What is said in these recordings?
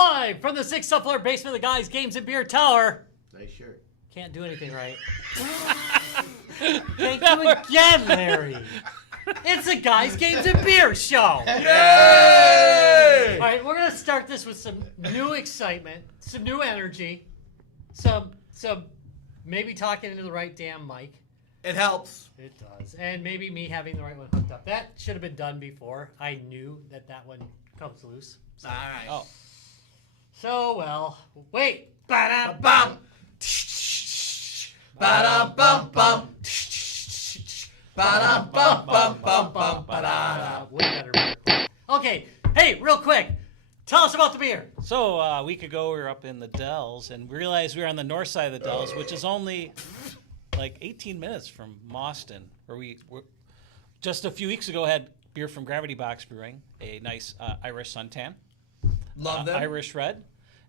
Live from the 6th floor basement of the Guys Games and Beer Tower. Nice shirt. Can't do anything right. Thank you again, Larry. It's a Guys Games and Beer show. Yay! All right, we're going to start this with some new excitement, some new energy, some maybe talking into the right damn mic. It helps. It does. And maybe me having the right one hooked up. That should have been done before. I knew that one comes loose. So. All right. Oh. So, well, wait. Ba-da-bum. Ba-da-bum-bum. Ba-da-bum-bum-bum-bum. Ba-da-da. Way better. Okay. Hey, real quick. Tell us about the beer. So a week ago, we were up in the Dells and realized we were on the north side of the Dells, which is only like 18 minutes from Mauston, where we were just a few weeks ago had beer from Gravity Box Brewing, a nice Irish suntan. Love them. Irish Red,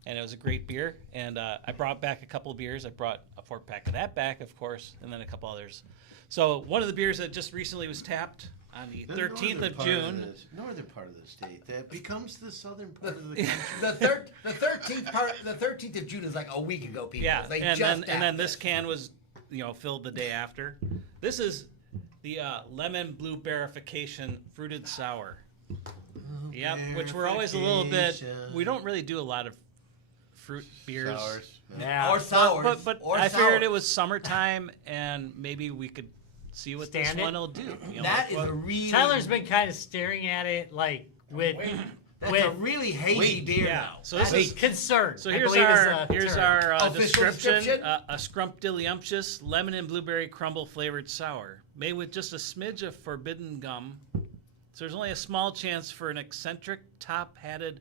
and it was a great beer. And I brought back a couple of beers. I brought a 4-pack of that back, of course, and then a couple others. So one of the beers that just recently was tapped on the 13th of June. Northern part of the state that becomes the southern part of the country. The 13th of June is like a week ago, people. Yeah, They and just then this can was, filled the day after. This is the lemon blueberryfication fruited sour. Yep, which we're always a little bit. We don't really do a lot of fruit beers. Sours. Yeah. Or sours. But or I figured sours. it was summertime, and maybe we could see what this Stand it? one will do. That is a really. Tyler's been kind of staring at it like with a really hazy beer yeah. now. So this with is concern. So I here's believe is our the term. Official description? A scrumptious lemon and blueberry crumble flavored sour made with just a smidge of forbidden gum. So there's only a small chance for an eccentric top-hatted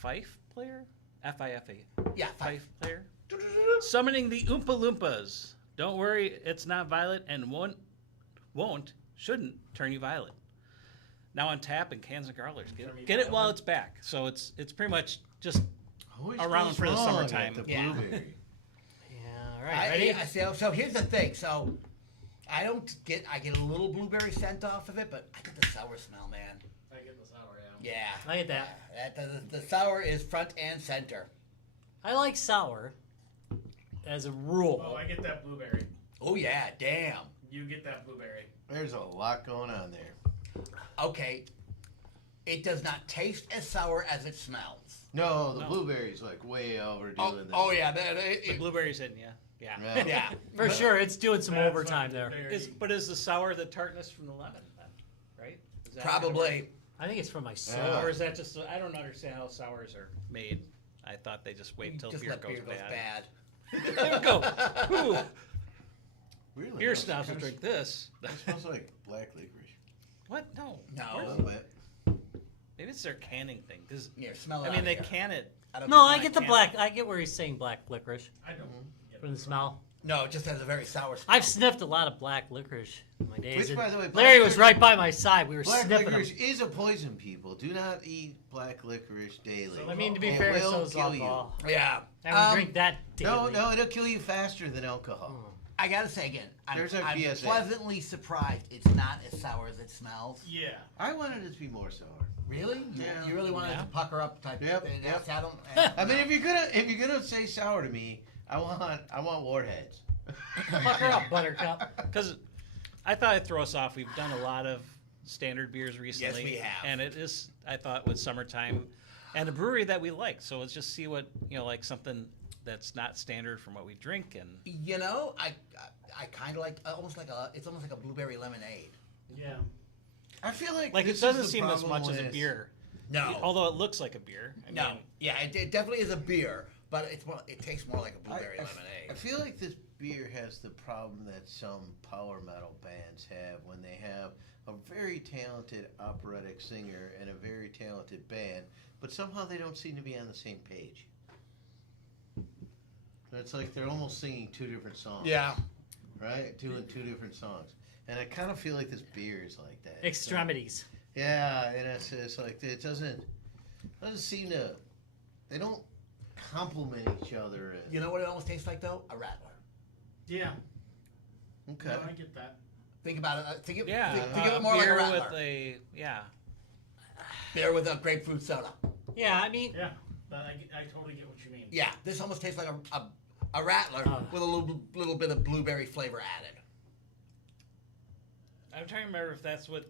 fife player, F-I-F-A. Yeah, Fife player. Summoning the Oompa Loompas. Don't worry, it's not violet and shouldn't turn you violet. Now on tap in cans and growlers. Get it while it's back. So it's pretty much just Always around goes for the wrong summertime. at the Yeah. blueberry. Yeah, all right. Ready? So here's the thing. So I get a little blueberry scent off of it, but I get the sour smell, man. I get the sour, yeah. Yeah. I get that. The sour is front and center. I like sour as a rule. Oh, I get that blueberry. Oh yeah, damn. You get that blueberry. There's a lot going on there. Okay. It does not taste as sour as it smells. No, the blueberry's like way overdoing Oh this. yeah, The blueberries in, yeah. Yeah. yeah. For sure, it's doing some That's overtime not there. blueberry. Is the sour the tartness from the lemon then, right? Is that Probably. I think it's from my soul. Yeah. Or is that just, I don't understand how sours are made. I thought they just wait till Just beer let goes beer goes bad. bad. There we go. Ooh. Really? Beer It snobs will kinda- drink this. It smells like black licorice. What? No. A No. little bit. Maybe it's their canning thing. Because, Here, smell it. I mean, out they here. can it. don't No, get I my get the can. black. I get where he's saying black licorice I don't get from the smell. No, it just has a very sour smell. I've sniffed a lot of black licorice in my days. Which, and by the way, black Larry was licorice- right by my side. We were Black sniffing them. licorice is a poison, people. Do not eat black licorice daily. I mean, to be It fair, will so is kill you. alcohol. Yeah. And we drink that No, daily. no, it'll kill you faster than alcohol. I gotta say again, There's our I'm PSA. pleasantly surprised it's not as sour as it smells. Yeah. I wanted it to be more sour. Really? Yeah. You really wanted it to pucker up type Yep, thing? yep. I don't. I mean, if you're gonna say sour to me, I want warheads. Fuck her up, Buttercup. Because I thought it'd throw us off. We've done a lot of standard beers recently. we have. And it is, I thought, with summertime and a brewery that we like. So let's just see what, like something that's not standard from what we drink. And You know, I kind of like it's almost like a blueberry lemonade. Yeah. I feel like it this is doesn't the seem as problem much as a with- beer. No, Although it looks like a beer. I no, mean, yeah, it definitely is a beer, but it tastes more like a blueberry I lemonade. feel like this beer has the problem that some power metal bands have when they have a very talented operatic singer and a very talented band, but somehow they don't seem to be on the same page. It's like they're almost singing two different songs. Yeah, Right? Doing two different songs. And I kind of feel like this beer is like that. Extremities. Yeah, and it's like it doesn't seem to. They don't complement each other. you know what it almost tastes like though? A Rattler. Yeah. Okay. No, I get that. Think about it. Think of yeah. it more like a beer Rattler. with a, yeah. Beer with a grapefruit soda. Yeah, I mean, Yeah. but I totally get what you mean. Yeah, this almost tastes like a Rattler with a little bit of blueberry flavor added. I'm trying to remember if that's what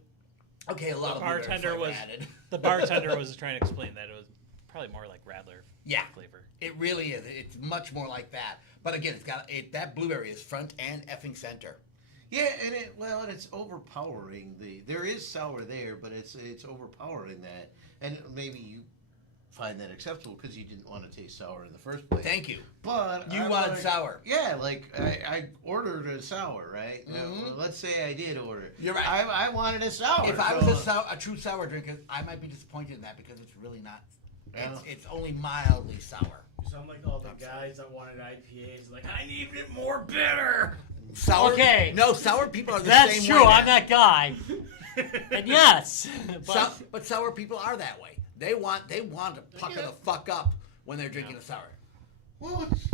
Okay, a lot the of blueberry bartender flavor was. added. The bartender was trying to explain that it was probably more like Radler Yeah. flavor. It really is. It's much more like that. But again, it's got that blueberry is front and effing center. Yeah, and it's overpowering. There is sour there, but it's overpowering that, and maybe you find that acceptable because you didn't want to taste sour in the first place. Thank you. But You I wanted sour. Yeah, like I ordered a sour, right? Mhm. Let's say I did order. You're right. I wanted a sour. If I was a true sour drinker, I might be disappointed in that because it's really not. Yeah. It's only mildly sour. You sound like all the guys that wanted IPAs. Like, I needed it more bitter. Sour? Okay. No, sour people are the That's same true. way. I'm that guy. And yes, but But sour people are that way. They want to pucker the fuck up when they're drinking a sour. Well, it's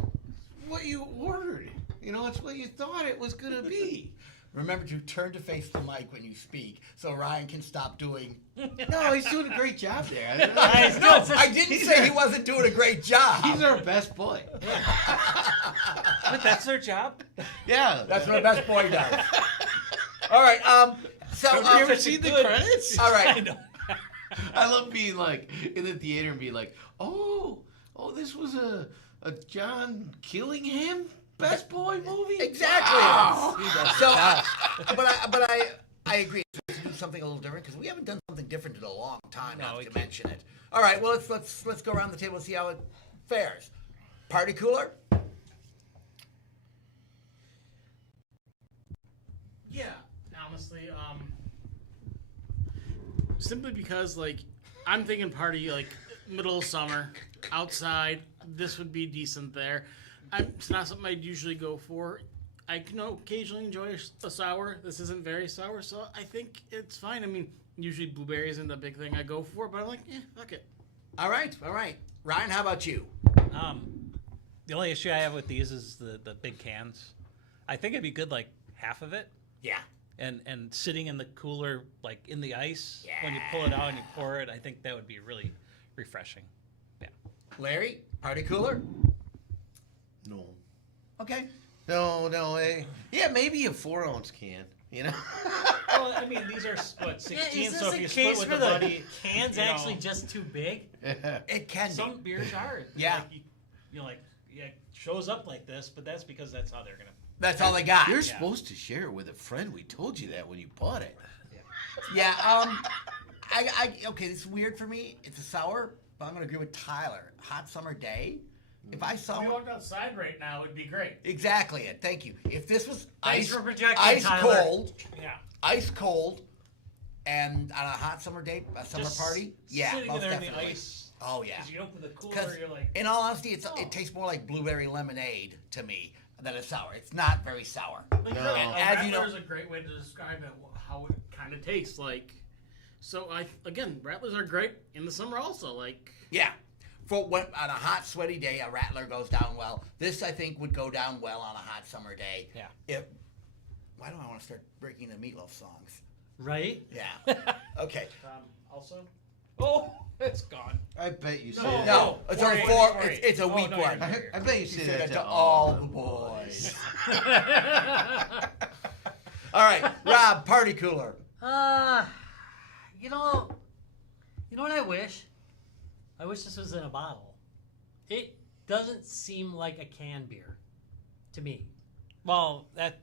what you ordered. It's what you thought it was gonna be. Remember to turn to face the mic when you speak, so Ryan can stop doing. No, he's doing a great job there. Guys, No, it's just- I didn't say he wasn't doing a great job. He's our best boy. But that's their job. Yeah, That's what a best boy does. All right. So. Have you ever seen the credits? All right. I know. I love being like in the theater and being like, oh, this was a John Killingham best boy movie. Exactly. Wow. So, but I agree. We should do something a little different because we haven't done something different in a long time. No, not we to can't. mention it. All right. Well, let's go around the table and see how it fares. Party cooler. Yeah, honestly, simply because I'm thinking party middle of summer, outside. This would be decent there. It's not something I'd usually go for. I can occasionally enjoy a sour. This isn't very sour, so I think it's fine. I mean, usually blueberry isn't the big thing I go for, but I'm like, fuck it. All right. Ryan, how about you? The only issue I have with these is the big cans. I think it'd be good like half of it, Yeah. and sitting in the cooler like in the ice when you pull it out and you pour it. I think that would be really refreshing. Yeah. Larry, party cooler. No. Okay. No. Yeah, maybe a 4-ounce can. Well, I mean, these are what 16. Yeah, is this so if a you case split where with a the buddy, cans you know, actually just too big? It can be. some beers are. Yeah. Like, it shows up like this, but that's because that's how they're gonna. That's all they got. You're supposed to share it with a friend. We told you that when you bought it. Yeah. Okay, this is weird for me. It's a sour, but I'm gonna agree with Tyler. Hot summer day. If I saw If we one, walked outside right now, it'd be great. exactly it. Thank you. If this was Thanks ice, for projecting, ice Tyler. cold, Yeah. ice cold, and on a hot summer day, a summer Just party, yeah, sitting most there in definitely. the ice. Oh yeah. As you open the cooler, Because you're like, in all honesty, it tastes more like blueberry lemonade to me than a sour. It's not very sour. Like, No. a As you know- Rattler is a great way to describe it, how it kind of tastes like. So Rattlers are great in the summer also. Like, Yeah. For when on a hot, sweaty day, a Rattler goes down well. This, I think, would go down well on a hot summer day. Yeah. Why do I want to start breaking the Meatloaf songs? Right? Yeah. Okay. also. oh, it's gone. I bet you say No. that. No, it's only 4-8, four. 4-8. It's a Oh, weak no, one. you're I bet you You say say that that to all the boys. All right, Rob, party cooler. You know what I wish? I wish this was in a bottle. It doesn't seem like a can beer to me. Well, that's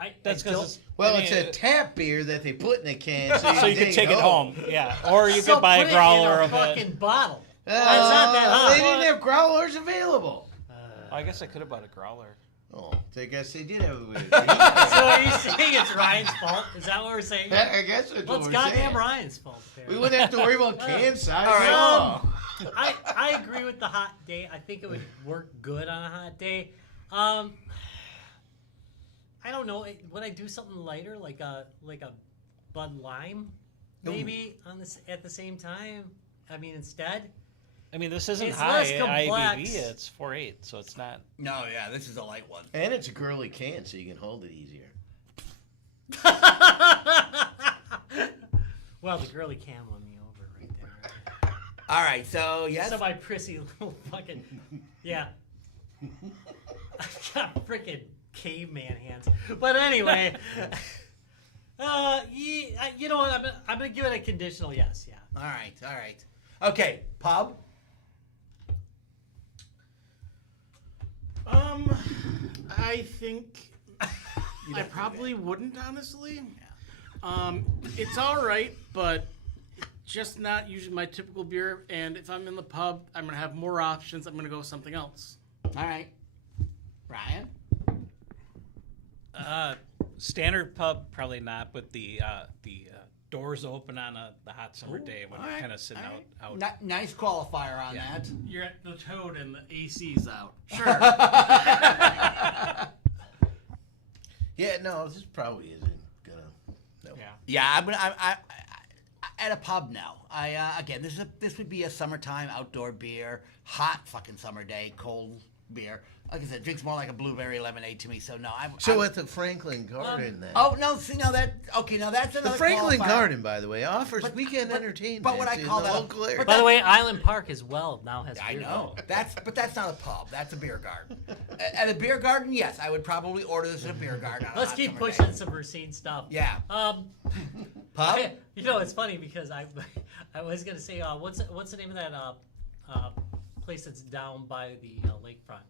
I because don't- it's Well, I mean, it's a tap beer that they put in a can, so you could take it home. Yeah, or you So could buy put a it growler in a of fucking it. bottle. That's not that hot. They didn't have growlers available. I guess I could have bought a growler. Oh, I guess they did have it. So are you saying it's Ryan's fault? Is that what we're saying? I guess that's Well, what it's we're goddamn saying. Ryan's fault. There. We wouldn't have to worry about can size. All right. at all. I agree with the hot day. I think it would work good on a hot day. I don't know. Would I do something lighter, like a Bud Lime, maybe at the same time? I mean, instead. I mean, this isn't It's high less complex. IBV. It's 4.8, so it's not. No, yeah, this is a light one. And it's a girly can, so you can hold it easier. Well, the girly can won me over right there. All right, so yes. So my prissy little fucking yeah. I've got freaking caveman hands. But anyway, you know what? I'm gonna give it a conditional yes. Yeah. All right. Okay, pub. I think I probably wouldn't, honestly. It's all right, but just not usually my typical beer. And if I'm in the pub, I'm gonna have more options. I'm gonna go with something else. All right, Ryan. Standard pub, probably not, but the doors open on the hot summer day when we're kind of sitting out. Nice qualifier on that. You're at the Toad and the AC's out. Sure. Yeah, no, this probably isn't gonna. No. Yeah, I'm at a pub now. Again, this would be a summertime outdoor beer, hot fucking summer day, cold beer. Like I said, drinks more like a blueberry lemonade to me. So no, So at the Franklin Garden, then. Oh no! See now that now that's another. The Franklin qualifier. Garden, by the way, offers weekend entertainment. But what I call in the that, local area. By the way, Island Park as well now has. I beer know garden. that's not a pub. That's a beer garden. At a beer garden, yes, I would probably order this at a beer garden. On a Let's hot keep summer pushing day. some Racine stuff. Yeah. Pub. You know, it's funny because I was gonna say what's the name of that place that's down by the lakefront?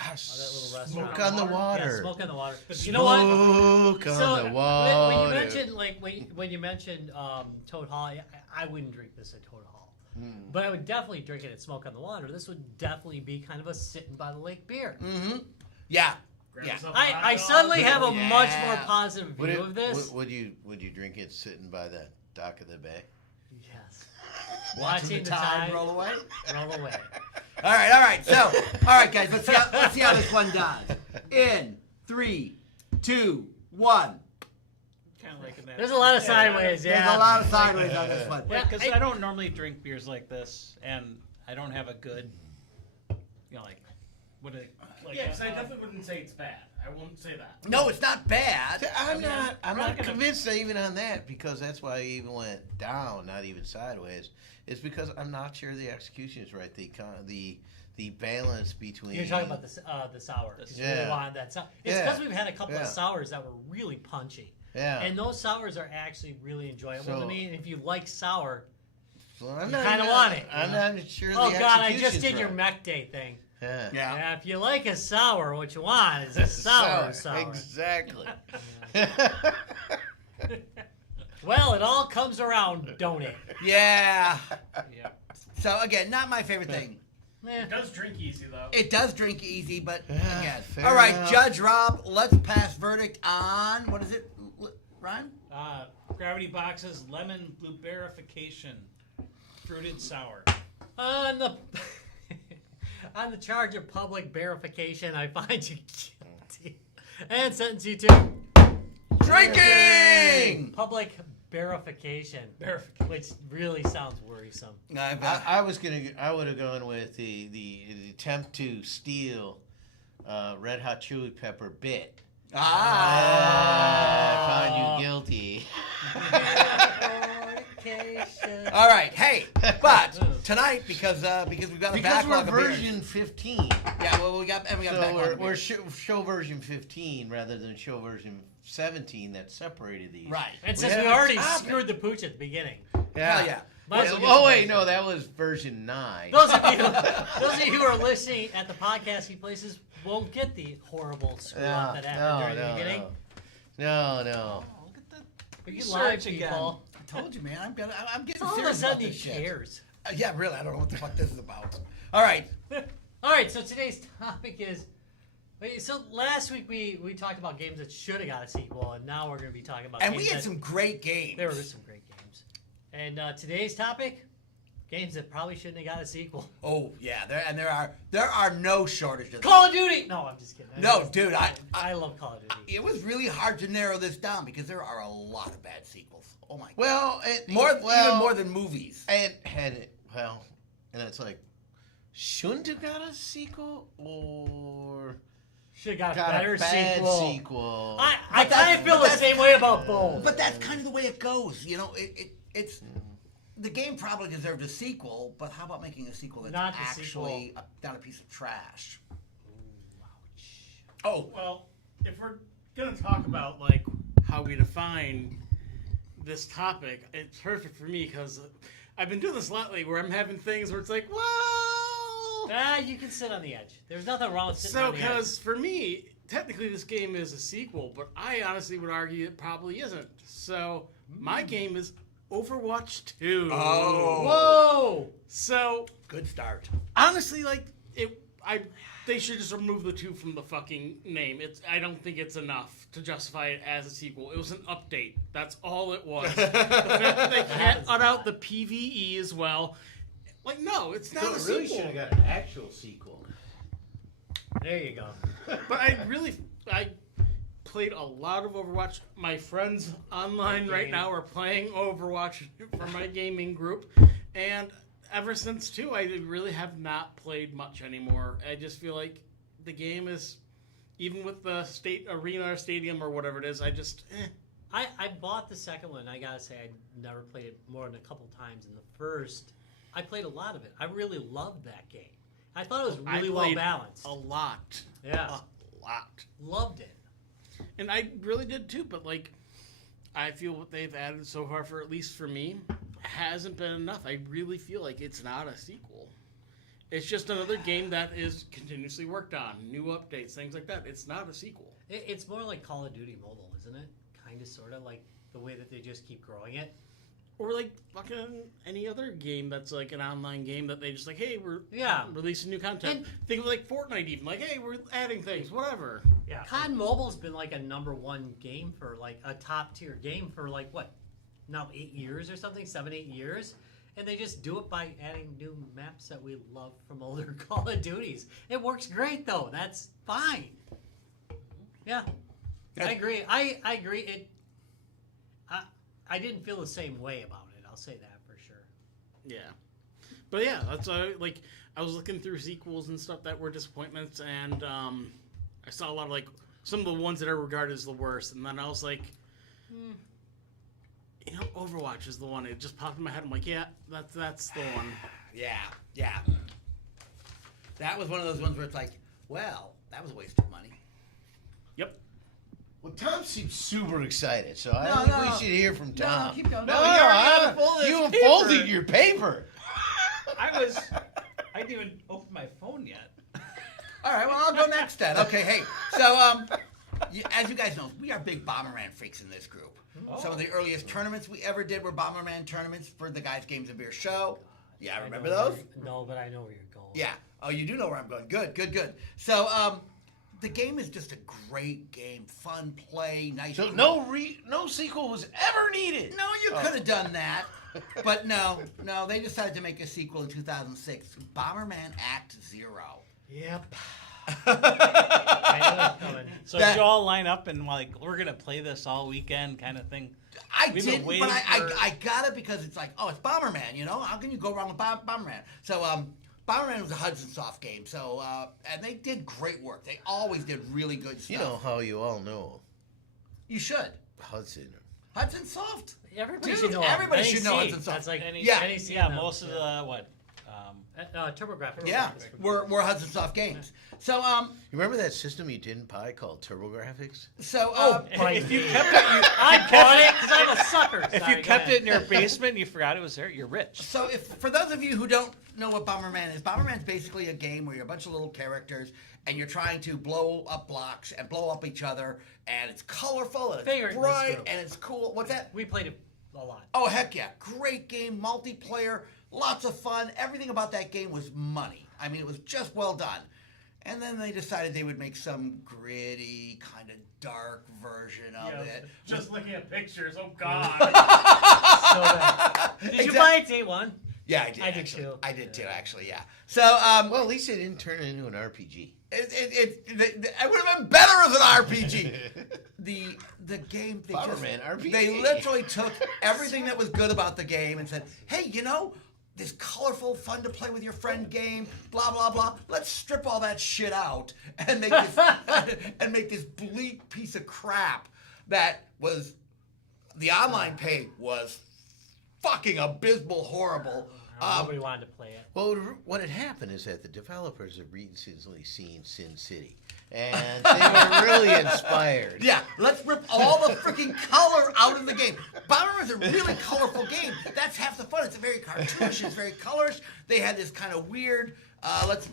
Ah, That little restaurant. Smoke on the water. Yeah, Smoke on the Water. You know what? Smoke on the water. When you mentioned when you mentioned Toad Hall, I wouldn't drink this at Toad Hall, but I would definitely drink it at Smoke on the Water. This would definitely be kind of a sitting by the lake beer. Mm-hmm. Yeah. Grab Yeah. yourself a hot I dog. suddenly have a Yeah. much more positive view of this. Would you drink it sitting by the dock of the bay? Yes. Watching the tide roll away. Roll away. All right. So, all right, guys, let's see how this one does. In 3, 2, 1. Kind of liking that. There's a lot of sideways. Yeah. There's a lot of sideways on this one. Yeah, Because I don't normally drink beers like this, and I don't have a good, Yeah, because I definitely wouldn't say it's bad. I wouldn't say that. No, it's not bad. I'm not gonna- convinced even on that, because that's why I even went down, not even sideways. It's because I'm not sure the execution is right. The balance between. You're talking about the sour. 'Cause you really Yeah. wanted that sour. It's Yeah. because we've had a couple of Yeah. sours that were really punchy. Yeah. And those sours are actually really enjoyable to So- me. And if you like sour, So I'm you not kinda even- want it, I'm you not sure. oh the god, I just execution's did your right. mech day thing. Yeah. Yeah, if you like a sour, what you want is a sour. Exactly. Well, it all comes around, don't it? Yeah. Yeah. So, again, not my favorite thing. Eh. It does drink easy, though. It does drink easy, but Yeah, again. fair All right, enough. Judge Rob, let's pass verdict on, what is it, Ryan? Gravity Box's lemon blueberrification fruited sour. On the on the charge of public verification, I find you guilty and sentence you to Drinking! public verification, which really sounds worrisome. I would have gone with the attempt to steal Red Hot Chili Pepper bit. I found you guilty. All right, hey, but tonight because we've got a Because we're backlog of beers. version 15. Yeah, well we got a So backlog of we're beers. show version 15 rather than show version 17 that separated these. Right. And We since had we a already topic. screwed the pooch at the beginning, Yeah. Hell yeah. might as well get Oh some wait, version. no, that was version 9. Those of you who are listening at the podcasting places won't get the horrible screw up that happened during the beginning. No. But you Research live, again. people. I told you, man, I'm getting All of a serious about sudden he this shit. cares. Yeah, really, I don't know what the fuck this is about. All right. All right, so today's topic is. So last week we talked about games that should have got a sequel, and now we're going to be talking about. And games we had that, some great games. There were some great games, and today's topic: games that probably shouldn't have got a sequel. Oh yeah, there are no shortage of them. Call of Duty. No, I'm just kidding. No, dude, I love Call of Duty. it was really hard to narrow this down because there are a lot of bad sequels. Oh my god. Well, Even more than movies. and it's like, shouldn't have got a sequel or Should have got a got better a bad sequel. sequel. I But kind of feel the same way about both. But that's kind of the way it goes. You know, it's the game probably deserved a sequel, but how about making a sequel that's Not the actually not a piece of trash? Oh, well, if we're going to talk about, like, how we define this topic, it's perfect for me because I've been doing this lately where I'm having things where it's like, whoa! You can sit on the edge. There's nothing wrong with sitting So, on the edge. because for me, technically this game is a sequel, but I honestly would argue it probably isn't. So, my game is Overwatch 2. Oh. Whoa! So, Good start. honestly, like, they should just remove the 2 from the fucking name. I don't think it's enough to justify it as a sequel. It was an update. That's all it was. The fact that they can't cut out the PvE as well. Like, no, it's not a really sequel. should have got an actual sequel. There you go. But I played a lot of Overwatch. My friends online right now are playing Overwatch for my gaming group. And ever since 2, I really have not played much anymore. I just feel like the game is, even with the arena or stadium or whatever it is, I just, I bought the second one. I gotta say, I never played it more than a couple times. In the first, I played a lot of it. I really loved that game. I thought it was really well played balanced. a lot. Yeah, A lot. loved it. And I really did too, but like, I feel what they've added so far, for at least for me, hasn't been enough. I really feel like it's not a sequel. It's just another game that is continuously worked on, new updates, things like that. It's not a sequel. It's more like Call of Duty Mobile, isn't it? Kind of, sort of, like the way that they just keep growing it. Or like fucking any other game that's like an online game that they just like, hey, we're releasing new content. And- Think of like Fortnite even. Like, hey, we're adding things, whatever. Yeah. COD Mobile's been like a #1 game for like a top tier game for like what? Now 8 years or something, 7-8 years. And they just do it by adding new maps that we love from older Call of Duties. It works great though. That's fine. Yeah. I agree. I agree. I didn't feel the same way about it. I'll say that for sure. Yeah. But yeah, that's like I was looking through sequels and stuff that were disappointments, and I saw a lot of like some of the ones that are regarded as the worst, and then I was like, you know, Overwatch is the one. It just popped in my head. I'm like, yeah, that's the one. Yeah. That was one of those ones where it's like, well, that was a waste of money. Yep. Well, Tom seems super excited, so I think we should hear from Tom. keep going. You unfolded your paper. I didn't even open my phone yet. All right, well, I'll go next then. Okay, hey. So, as you guys know, we are big Bomberman freaks in this group. Some of the earliest tournaments we ever did were Bomberman tournaments for the Guys Games and Beer show. Yeah, remember those? No, but I know where you're going. Yeah. Oh, you do know where I'm going. Good. So, the game is just a great game. Fun play, nice. So no sequel was ever needed. No, you could have done that. But no, they decided to make a sequel in 2006, Bomberman Act Zero. Yep. I know it's coming. So did you all line up and like, we're gonna play this all weekend kind of thing? I We've been did, but waiting for- I got it because it's like, oh, it's Bomberman, you know? How can you go wrong with Bomberman? So, Bomberman was a Hudson Soft game, so, and they did great work. They always did really good stuff. You know how you all know You should. Hudson. Hudson Soft? Everybody Dude, should know. everybody should know NEC. Hudson Soft. That's like Yeah. NEC Yeah, now. most of the what? TurboGrafx. Yeah, we're Hudson Soft games. So, You remember that system you didn't buy called TurboGrafx? If you kept it, I bought it because I'm a sucker. if Sorry, you go kept ahead. it in your basement and you forgot it was there, you're rich. So, if for those of you who don't know what Bomberman is, Bomberman's basically a game where you're a bunch of little characters and you're trying to blow up blocks and blow up each other, and it's colorful and Favorite it's in this bright group. and it's cool. What's that? We played it a lot. Oh heck yeah! Great game, multiplayer, lots of fun. Everything about that game was money. I mean, it was just well done. And then they decided they would make some gritty, kind of dark version of it. Just looking at pictures. Oh God. So bad. Did you buy it day one? Yeah, I did. I did actually. too. I did too, actually. Yeah. So, Well, at least it didn't turn into an RPG. it would have been better as an RPG. The game, Bomberman RPG. They literally took everything that was good about the game and said, hey, you know, this colorful, fun to play with your friend game, blah blah blah. Let's strip all that shit out and make this and make this bleak piece of crap that was the online pay was fucking abysmal, horrible. Nobody wanted to play it. Well, what had happened is that the developers had recently seen Sin City, and they were really inspired. Yeah, let's rip all the freaking color out of the game. Bomberman is a really colorful game. That's half the fun. It's very cartoonish. It's very colors. They had this kind of weird, let's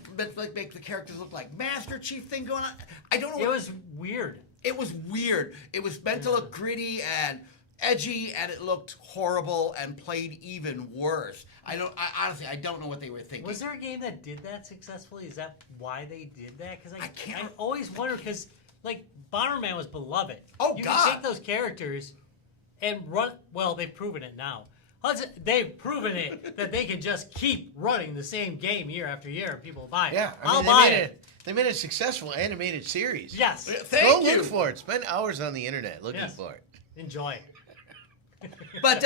make the characters look like Master Chief thing going on. I don't know. It was weird. It was weird. It was meant to look gritty and edgy, and it looked horrible and played even worse. I honestly don't know what they were thinking. Was there a game that did that successfully? Is that why they did that? Because I can't- I always wonder, because like Bomberman was beloved. Oh, you God. can take those characters and run. Well, they've proven it now. They've proven it that they can just keep running the same game year after year, and people buy it. Yeah, I'll they buy made it. They made a successful animated series. Yes. Thank Go you. look for it. Spend hours on the internet looking Yes. for it. Enjoy. But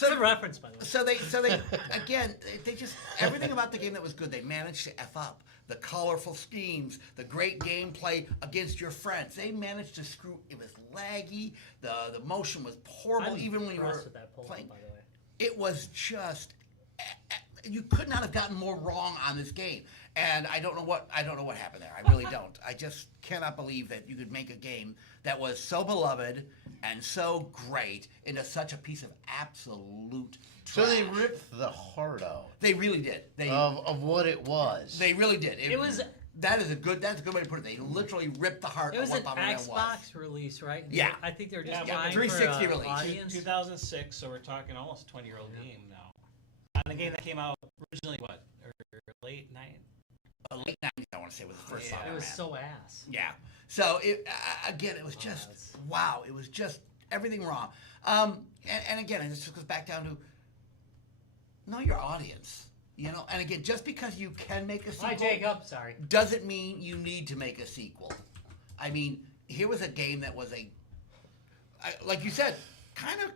Good reference, by the way. So they again, they just everything about the game that was good, they managed to F up. The colorful schemes, the great gameplay against your friends. They managed to screw. It was laggy. The motion was horrible, I'm even when you impressed were with that pull-up, playing. by the way. It was just. You could not have gotten more wrong on this game, and I don't know what happened there. I really don't. I just cannot believe that you could make a game that was so beloved and so great into such a piece of absolute So they trash. ripped the heart out They really did. of what it was. They really did. It was- That's a good way to put it. They literally ripped the heart It was of an what Bomberman Xbox was. release, right? Yeah. I think they were just Yeah, trying 360 for release. audience. 2006, so we're talking almost a 20-year-old game now. And a game that came out originally, what, or late 90s? Late 90s, I want to say, was the first Yeah. Bomberman. It was so ass. Yeah. So again, it was just that's- wow. It was just everything wrong. And again, it just goes back down to know your audience. You know, and again, just because you can make a sequel Hi, Jacob. Sorry. doesn't mean you need to make a sequel. I mean, here was a game that was like you said, kind of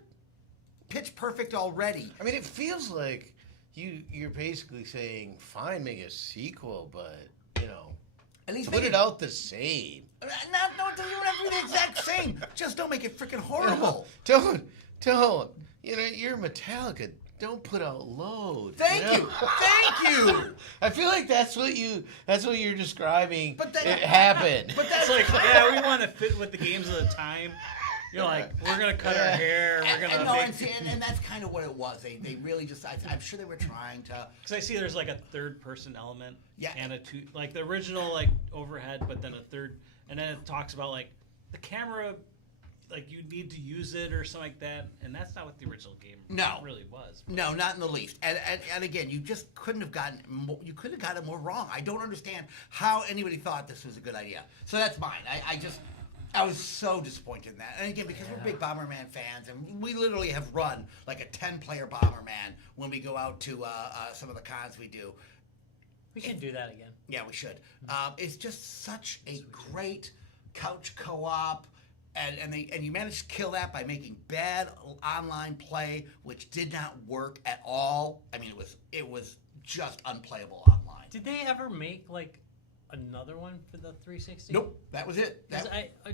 pitch perfect already. I mean, it feels like you're basically saying, fine, make a sequel, but At least put make it out the same. No, it doesn't even have to be the exact same. Just don't make it freaking horrible. Don't. You're Metallica. Don't put out load. Thank you. Thank you. I feel like that's what you're describing. But that- it happened. But that's It's like, yeah, we want to fit with the games of the time. You're like, we're gonna cut our hair. We're gonna make. and that's kind of what it was. They really just. I'm sure they were trying to. Because I see there's like a third-person element. Yeah. And like the original like overhead, but then a third, and then it talks about like the camera, like you need to use it or something like that, and that's not what the original game No. really was. No, not in the least. And again, you just couldn't have gotten. You could have gotten it more wrong. I don't understand how anybody thought this was a good idea. So that's mine. I was so disappointed in that. And again, because we're big Bomberman fans, and we literally have run like a 10-player Bomberman when we go out to some of the cons we do. We should do that again. Yeah, we should. It's just such a great couch co-op, and you managed to kill that by making bad online play, which did not work at all. I mean, it was just unplayable online. Did they ever make like another one for the 360? Nope, that was it. 'Cause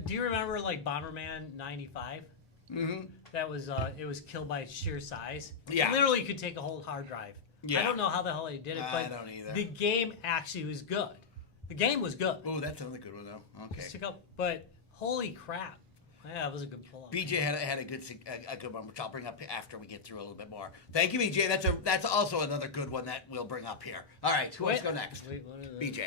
do you remember like Bomberman 95? Mm-hmm. That was it was killed by sheer size. Yeah. It literally could take a whole hard drive. Yeah. I don't know how the hell they did it, I but don't either. the game actually was good. The game was good. Oh, that's another good one though. Okay. Just took up, but holy crap! Yeah, it was a good pull-up. BJ had a good one, which I'll bring up after we get through a little bit more. Thank you, BJ. That's also another good one that we'll bring up here. All right, who wants to go next? Wait, what are those? BJ.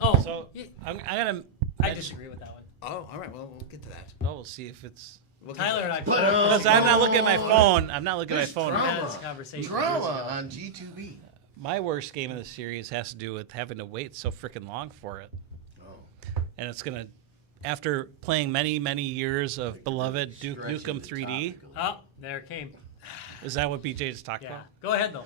Oh, So yeah, I'm gonna. I disagree with that one. Oh, all right. Well, we'll get to that. Oh, we'll see if it's. We'll get Tyler to and that. I Because I'm not looking at my phone. I'm not looking at my phone. had this conversation years Drama ago. on G2B. My worst game of the series has to do with having to wait so freaking long for it. Oh. And it's gonna, after playing many years of beloved Duke Stretching Nukem the 3D. Oh, there it came. Is that what BJ just talked Yeah, about? go ahead though.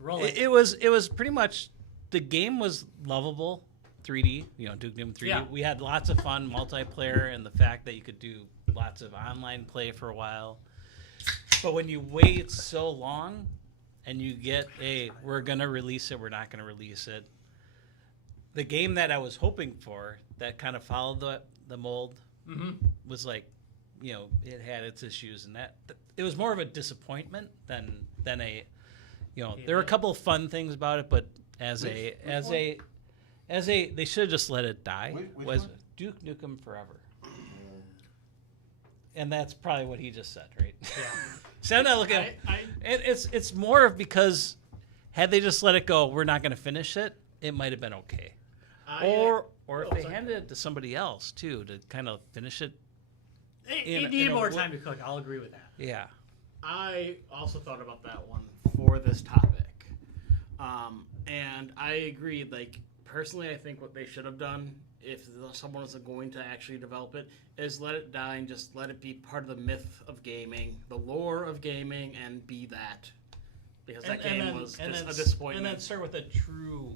Roll it. It was pretty much, the game was lovable, 3D. Duke Nukem 3D. Yeah. We had lots of fun multiplayer, and the fact that you could do lots of online play for a while. But when you wait so long, and you get we're gonna release it, we're not gonna release it. The game that I was hoping for, that kind of followed the mold, Mm-hmm. was like it had its issues, and that it was more of a disappointment than a, there were a couple of fun things about it, but as a they should have just let it die. Which was one? Duke Nukem Forever. And that's probably what he just said, right? Yeah. So I'm not looking at it's more of because had they just let it go, we're not going to finish it, it might have been okay. Or if they handed it to somebody else too to kind of finish it. It needed more time to cook. I'll agree with that. Yeah. I also thought about that one for this topic. And I agree, like, personally, I think what they should have done, if someone was going to actually develop it, is let it die and just let it be part of the myth of gaming, the lore of gaming, and be that. Because that game was just a disappointment. And then start with a true,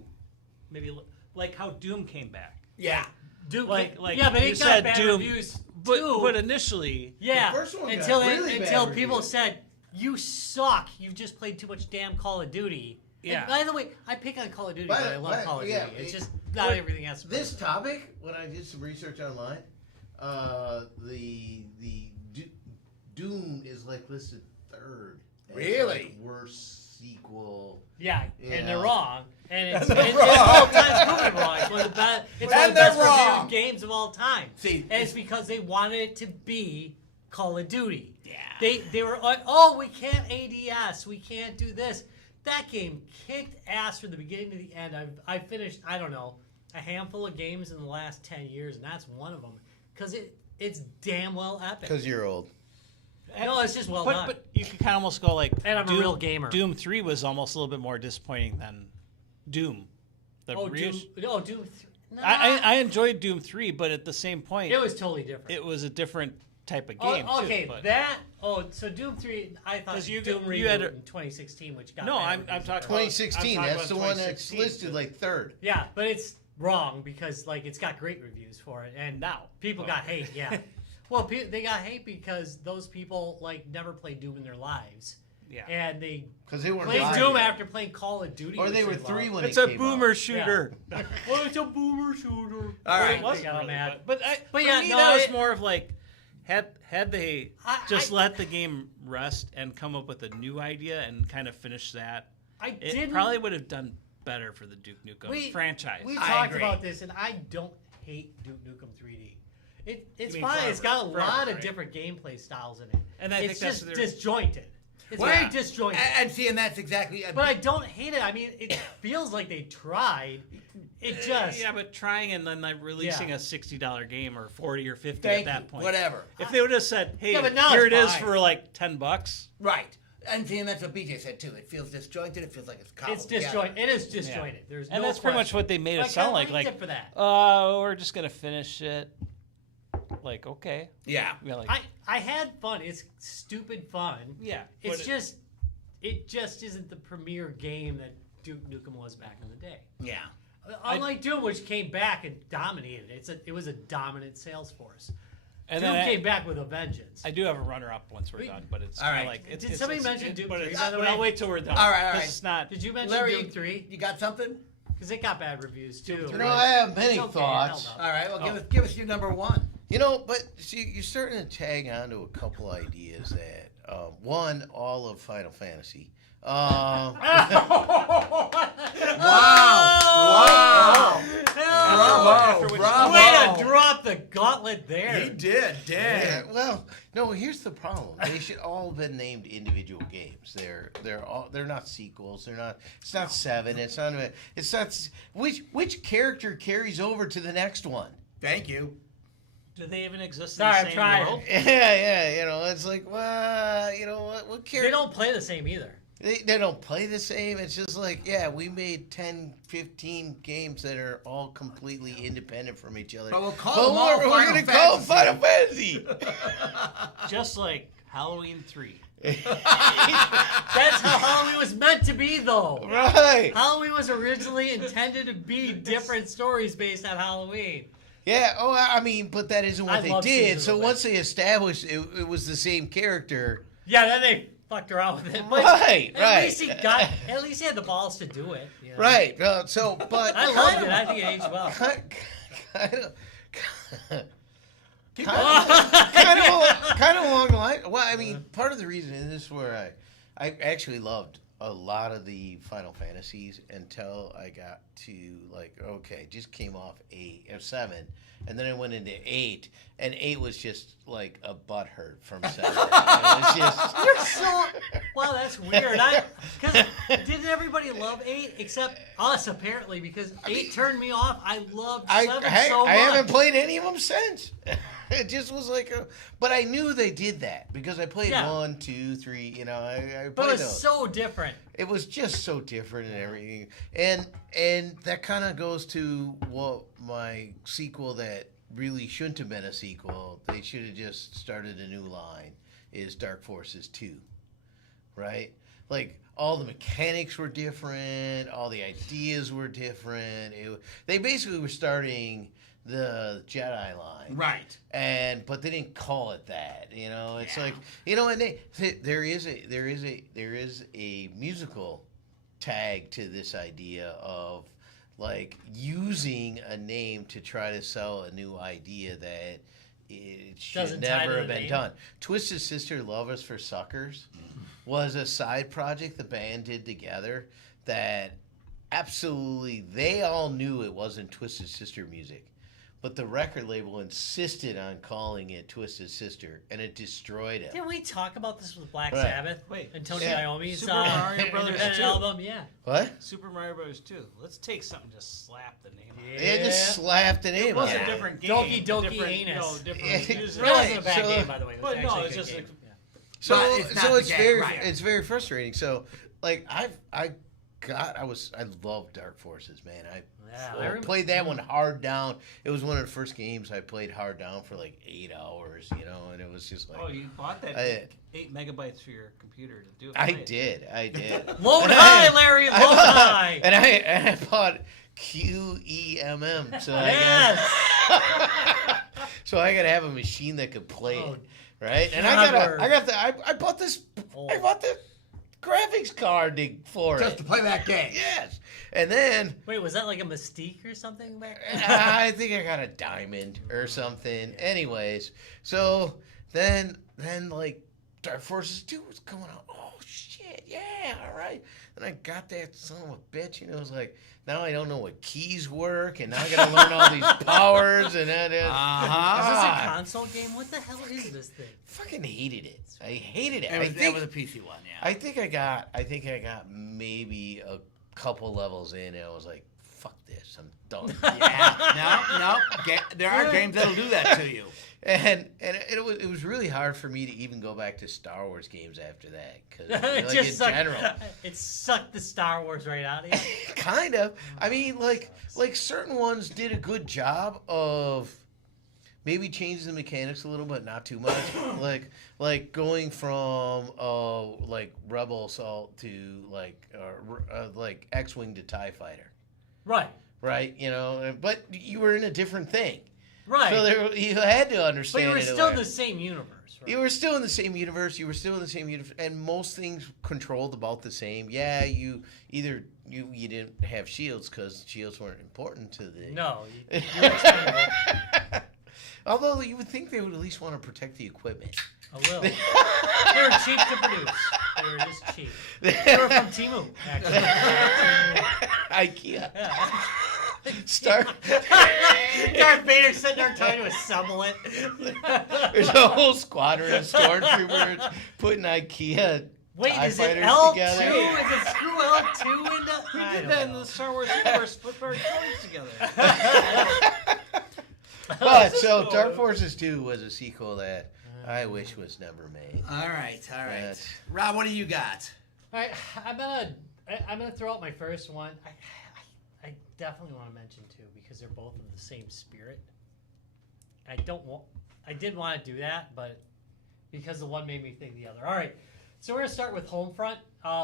maybe like how Doom came back. Yeah. Duke, Like yeah, but you it said got bad Doom, reviews but too. initially, Yeah, The first one got until really bad until people reviews. said you suck. You've just played too much damn Call of Duty. Yeah. And by the way, I pick on Call of Duty, But- but I love but, Call of yeah, Duty. It's it- just not but everything has to. be This perfect. topic, when I did some research online, the Doom is like listed third. as, Really? like, worst sequel. Yeah, Yeah. and they're wrong. And it's, they're it's wrong. all time's proven wrong. It's one of the best. It's one of And the best they're wrong. reviewed games of all time. See, and it's because they wanted it to be Call of Duty. Yeah. They were like, oh, we can't ADS, we can't do this. That game kicked ass from the beginning to the end. I finished, I don't know, a handful of games in the last 10 years, and that's one of them because it's damn well epic. Because you're old. No, it's just well done. but you could kind of almost go like, And I'm a real gamer. Doom 3 was almost a little bit more disappointing than Doom. The Doom. reissue- Oh, Doom. Nah, I enjoyed Doom 3, but at the same point, it was totally different. it was a different type of game. Oh, okay, too, but- that. Oh, so Doom 3. I thought 'Cause you Doom got- reboot you had a- in 2016, which got No, bad I'm reviews. talking 2016, I'm talking that's the about one that's 2016, listed so- like third. Yeah, but it's wrong because like it's got great reviews for it, and Now. people got hate. Yeah, well, they got hate because those people like never played Doom in their lives, Yeah. and they Because they weren't played alive Doom yet. after playing Call of Duty, Or which they were loved. 3 when It's it a came boomer out. shooter. Well, it's a boomer shooter. All right. It It wasn't wasn't really really, mad. but But for yeah, me, no, that was it- more of like, had they just I- let the game rest and come up with a new idea and kind of finish that, I it didn't. probably would have done better for the Duke Nukem We- franchise. We I talked agree. about this, and I don't hate Duke Nukem 3D. It's mean fine. forever, It's got a forever, lot of right? different gameplay styles in it. And I it's think that's just their- disjointed. It's Well, very disjointed. and see, and that's exactly. But I don't hate it. I mean, it feels like they tried. It just yeah, but trying and then like releasing Yeah. a $60 game or 40 or 50 Thank at that you. point. Whatever. If they would have said, "Hey, Yeah, but now here it's it is fine. for like $10," Right. And see, and that's what BJ said too. It feels disjointed. It feels like it's cobbled it's disjointed. together. It is disjointed. There's and no that's pretty much question. what they made it I sound kinda like. liked Like, it for that. we're just gonna finish it. Like, okay, Yeah. yeah, like, I had fun. It's stupid fun. yeah. It's but just it just isn't the premier game that Duke Nukem was back in the day. Yeah. Unlike Doom, which came back and dominated, it was a dominant sales force. and Doom then came back with a vengeance. I do have a runner-up once we're Wait, done, but it's all kind right. of like Did it's, somebody mention Doom but 3, it's- by the but way? I'll wait till we're done. All right, all 'cause right. It's not. Did you mention Larry, Doom 3? you got something? Because it got bad reviews too. You know, I have many It's okay, thoughts. held All up. right. Well, give us your number one. You know, but see, you're starting to tag onto a couple ideas that one, all of Final Fantasy. Wow. Hell, Bravo. Bravo. way to drop the gauntlet there. He did. Yeah, Damn. well, no. Here's the problem. They should all have been named individual games. They're not sequels. They're not. It's not 7. It's not. It's not. Which character carries over to the next one? Thank you. Do they even exist Sorry, in I'm the same trying. world? Yeah. You know, it's like, well, you know what They character? don't play the same either. They don't play the same. It's just like, yeah, we made 10, 15 games that are all completely independent from each other. But we'll call them all we're Final going to call them Fantasy. Final Fantasy. Just like Halloween 3. That's how Halloween was meant to be, though. Right. Halloween was originally intended to be different stories based on Halloween. Yeah. Oh, I mean, but that isn't what I they love did. Season So of once they established it was the same character. Yeah, then they fucked around with it. But Right, at right. least he had the balls to do it. You know? Right. So, but I loved it. I think it aged well. kind of. Keep Kind kind of along the line. Well, I mean, part of the reason, and this is where I actually loved a lot of the Final Fantasies until I got to like, okay, just came off 8 or 7, and then I went into 8, and 8 was just like a butthurt from 7. It was just. You're so wow, that's weird. Because didn't everybody love 8 except us apparently? Because 8 turned me off. I loved 7 so much. I haven't played any of them since. It just was like but I knew they did that because I played 1, 2, 3. You know, I played But it's those. so different. It was just so different and everything, and that kind of goes to what my sequel that really shouldn't have been a sequel. They should have just started a new line. Is Dark Forces 2, right? Like all the mechanics were different, all the ideas were different. They basically were starting the Jedi line, Right. but they didn't call it that. You know, it's like, you know, and there is a musical tag to this idea of like using a name to try to sell a new idea that it should Doesn't tie to never the have been name. done. Twisted Sister Love Us for Suckers was a side project the band did together that absolutely they all knew it wasn't Twisted Sister music. But the record label insisted on calling it Twisted Sister, and it destroyed it. Didn't we talk about this with Black Right. Sabbath? Wait. And Tony Yeah. Iommi's Super Mario Brothers independent 2. album? Yeah. What? Super Mario Bros. 2. Let's take something, just slap the name on it. They just slapped the name It was on a it. different game. Donkey Donkey different, Anus. different Yeah. music. It wasn't a Right, bad so- game, by the way. It was But no, actually it's a good just game. a- Yeah. So But it's not so the it's game, very right. it's very frustrating. So like I love Dark Forces, man. I played that one hard down. It was one of the first games I played hard down for like 8 hours, you know, and it was just like Oh, you bought that I- 8 megabytes for your computer to do it. I right. did. Load And high, Larry, load high. And I bought QEMM, so Yes. so I gotta have a machine that could play Oh, it, right? And clever. I bought this. Oh. I bought the graphics card for Just it. to play that game. Yes, and then Wait, was that like a Mystique or something back then? I think I got a diamond or something. Anyways, so then like Dark Forces 2 was coming out. Oh shit, yeah, all right. And I got that son of a bitch, and it was like, now I don't know what keys work, and now I gotta learn all these powers, and that is. Is this a Ah, console game? What the hell is this thing? fucking hated it. I hated it. That was a PC one, yeah. I think I got maybe a couple levels in, and I was like, fuck this, I'm done. No. There are games that'll do that to you. And it was really hard for me to even go back to Star Wars games after that because It like just in sucked, general, it sucked the Star Wars right out of you. kind of. I mean, like certain ones did a good job of maybe changing the mechanics a little, but not too much. like going from like Rebel Assault to like X-wing to TIE Fighter, Right. right? You know, but you were in a different thing. Right. So you had to but understand you were it. still in the same universe, right? You were still in the same universe. And most things controlled about the same. Yeah, you didn't have shields because shields weren't important to the. No. You were expendable. Although you would think they would at least want to protect the equipment. A little. They were cheap to produce. They were just cheap. They were from Temu, actually. IKEA. Yeah. Start. Darth Vader sitting there trying to assemble it. There's a whole squadron of stormtroopers putting IKEA. Wait, TIE is it fighters L2? together. Is it screw L2 into? We I did don't that in know. the Star Wars universe. Put our toys together. But so Dark Forces 2 was a sequel that I wish was never made. All right. Yes. Rob, what do you got? All right, I'm gonna throw out my first one. I definitely want to mention two because they're both of the same spirit. I did want to do that, but because the one made me think the other. All right, so we're gonna start with Homefront,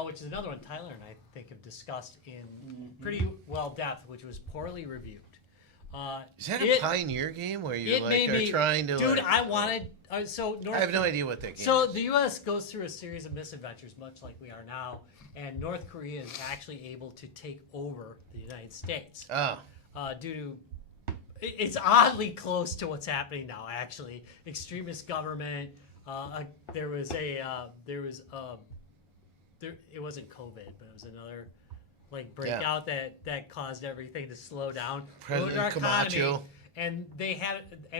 which is another one Tyler and I think have discussed in pretty well depth, which was poorly reviewed. Is that a Pioneer game where you are trying to? Dude, like, I wanted so North. I have no idea what that game So is. the U.S. goes through a series of misadventures, much like we are now, and North Korea is actually able to take over the United States Oh, due to it's oddly close to what's happening now. Actually, extremist government, There was it wasn't COVID, but it was another like breakout that caused everything to slow down. President Ruined our economy. Camacho. And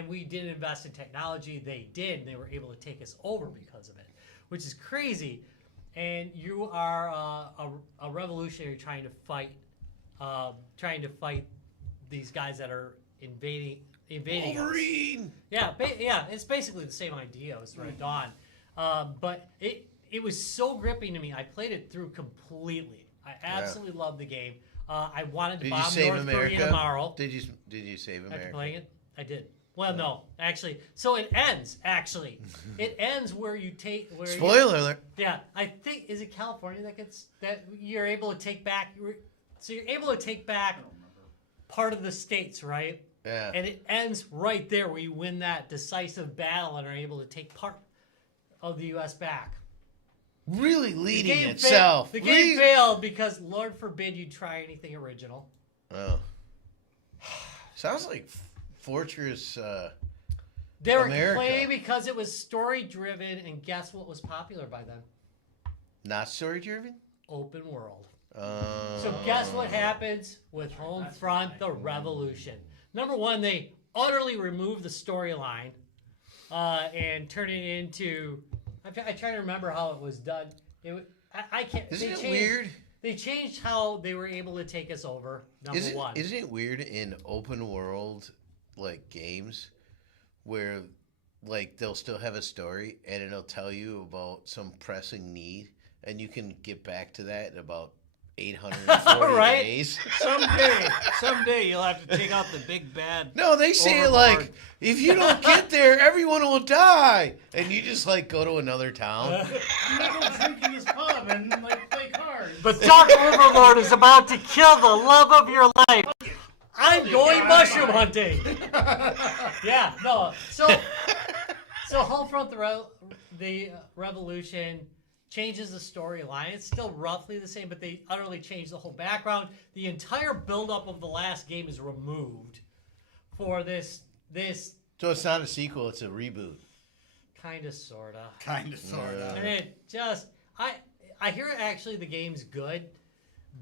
we didn't invest in technology. They did, and they were able to take us over because of it, which is crazy. And you are a revolutionary trying to fight these guys that are invading us. Wolverine. Yeah, it's basically the same idea. It was Red Dawn, but it was so gripping to me. I played it through completely. I absolutely loved the game. I wanted to Did you bomb save North America? Korea tomorrow. Did you save After America? playing it, I did. Well, no, actually. So it ends. Actually, it ends where you take. Spoiler alert. Yeah, I think is it California that you're able to take back. So you're able to take back part of the states, right? Yeah. And it ends right there where you win that decisive battle and are able to take part of the U.S. back. Really leading game itself. The game failed because Lord forbid you try anything original. Oh. Sounds like Fortress. They were America. complaining because it was story driven, and guess what was popular by then? Not story driven? Open world. So guess what happens with Homefront: The Revolution? Number one, they utterly removed the storyline and turned it into. I try to remember how it was done. I can't. Isn't it weird? They changed how they were able to take us over. Number one. Isn't it weird in open world like games where like they'll still have a story and it'll tell you about some pressing need and you can get back to that in about 840 Right? days. Someday you'll have to take out the big bad. No, they say it Overlord. like, if you don't get there, everyone will die. And you just like go to another town. I'm gonna go drink in this pub and like play cards. But Dark Overlord is about to kill the love of your life. I'm going mushroom hunting. Yeah, no. So Homefront: the Revolution changes the storyline. It's still roughly the same, but they utterly changed the whole background. The entire buildup of the last game is removed for this So it's not a sequel, it's a reboot. kind of, sort of. Kind of, sort of. And it just, I hear actually the game's good,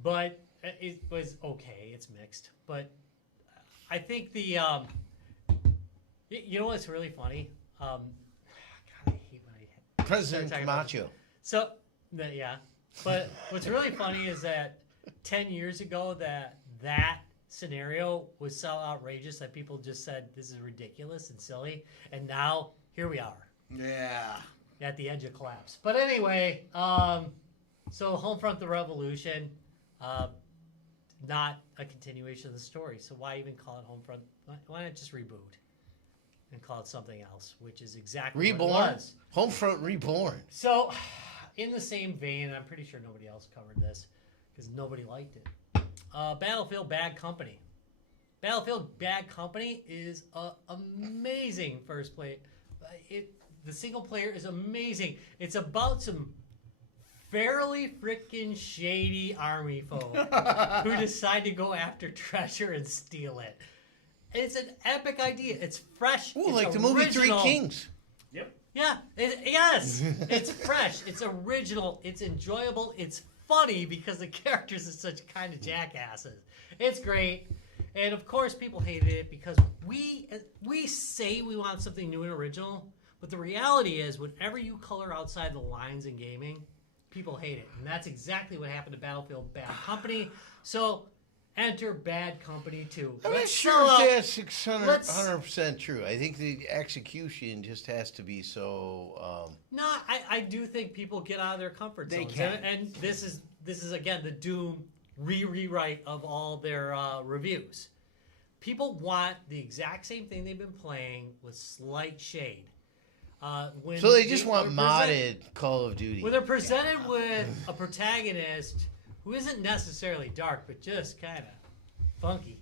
but it was okay. It's mixed. But I think the, you know what's really funny? God, I hate when I President talking about Camacho. So, yeah. But what's really funny is that 10 years ago that scenario was so outrageous that people just said, this is ridiculous and silly. And now, here we are. Yeah. At the edge of collapse. But anyway, so Homefront: The Revolution, not a continuation of the story. So why even call it Homefront? Why not just reboot and call it something else, which is exactly what it Reborn? was. Homefront Reborn. So, in the same vein, and I'm pretty sure nobody else covered this because nobody liked it. Battlefield Bad Company. Battlefield Bad Company is amazing first play. The single player is amazing. It's about some fairly freaking shady army folk who decide to go after treasure and steal it. It's an epic idea. It's fresh. Ooh, it's like the movie Three original. Kings. Yep. Yeah, yes. It's fresh. It's original. It's enjoyable. It's funny because the characters are such kind of jackasses. It's great. And of course people hated it because we say we want something new and original, but the reality is whenever you color outside the lines in gaming, people hate it. And that's exactly what happened to Battlefield Bad Company. So enter Bad Company 2. I'm not Let's sure sell if out- that's 100% true. I think the execution just has to be so. No, I do think people get out of their comfort They zones. can. And this is again the Doom rewrite of all their reviews. People want the exact same thing they've been playing with slight shade. So they just want when modded Call of Duty. when they're presented with a protagonist who isn't necessarily dark, but just kind of funky,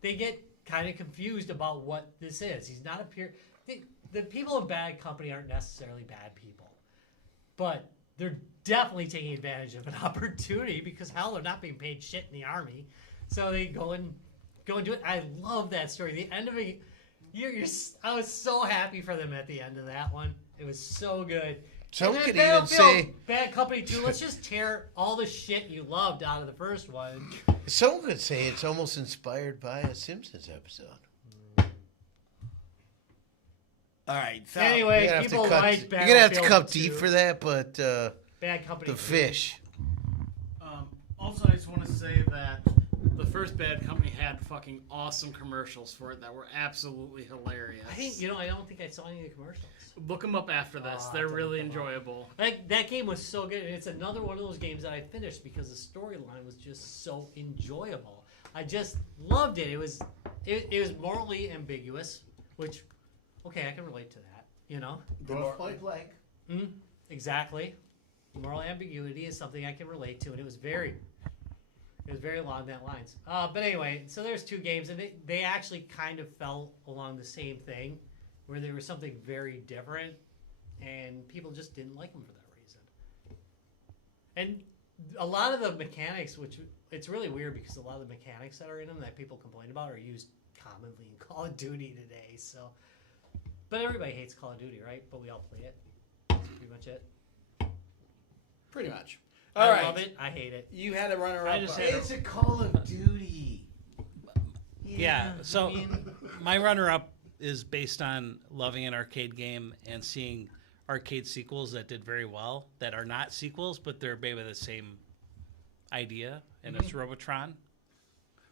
they get kind of confused about what this is. He's not a pure. The people in Bad Company aren't necessarily bad people, but they're definitely taking advantage of an opportunity because hell, they're not being paid shit in the army, so they go and do it. I love that story. The end of it, I was so happy for them at the end of that one. It was so good. Some And could then even say, Bad Company 2, let's just tear all the shit you loved out of the first one. some could say it's almost inspired by a Simpsons episode. All right. So Anyway, You're gonna have people to cut, like you're gonna have to Battlefield cut deep 2. for that, but Bad Company the 2. fish. Also, I just want to say that the first Bad Company had fucking awesome commercials for it that were absolutely hilarious. I don't think I saw any of the commercials. Look them up after this. Oh, They're I have to really look 'em up. enjoyable. That game was so good, and it's another one of those games that I finished because the storyline was just so enjoyable. I just loved it. It was morally ambiguous, which, okay, I can relate to that. You know, Point blank. exactly. Moral ambiguity is something I can relate to, and it was very along that lines. But anyway, so there's two games, and they actually kind of fell along the same thing, where there was something very different, and people just didn't like them for that reason. And a lot of the mechanics, which it's really weird because a lot of the mechanics that are in them that people complain about are used commonly in Call of Duty today. So, but everybody hates Call of Duty, right? But we all play it. That's pretty much it. pretty much. I love it. I hate it. You had a runner-up. I just had It's a Call of Duty. Yeah, so my runner-up is based on loving an arcade game and seeing arcade sequels that did very well, that are not sequels, but they're maybe the same idea, and it's Robotron.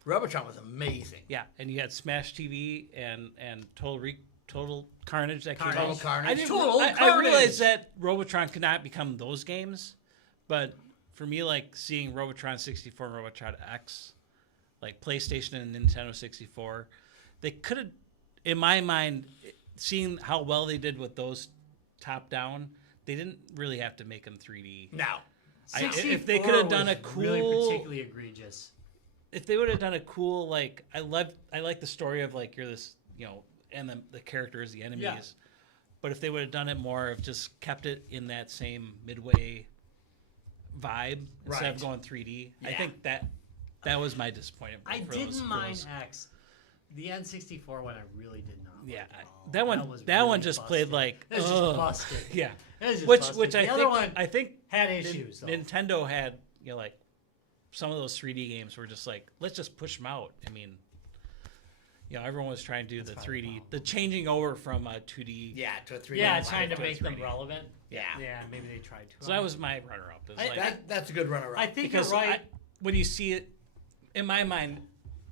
Robotron was amazing. Yeah, and you had Smash TV and Total Carnage that came Carnage. out. Total Carnage. I didn't. Total I Carnage. realized that Robotron could not become those games, but for me, like seeing Robotron 64 and Robotron X, like PlayStation and Nintendo 64, they could have, in my mind, seeing how well they did with those top down, they didn't really have to make them 3D. No. If they could have done a was really cool, particularly egregious. if they would have done a cool, like I like the story of like you're this, and the characters, the enemies. Yeah. But if they would have done it more of just kept it in that same midway vibe instead of Right. going 3D, I Yeah. think that was my disappointment. I for didn't those- for mind those. X. The N64 one I really did not. Yeah, like at all. that one was that one really just busted. played like It was ugh. just busted. Yeah, It was just which busted. which the I other think one I think had issues. Though. Nintendo had like some of those 3D games were just like let's just push them out. I mean, everyone was trying to do the 3D, the changing over from 2D. Yeah, to a 3D. Yeah, environment. trying to to make them 3D. relevant. Yeah. Yeah, maybe they tried to. So that was my runner-up. Is like, That's a good runner-up. I think because you're right. when you see it, in my mind,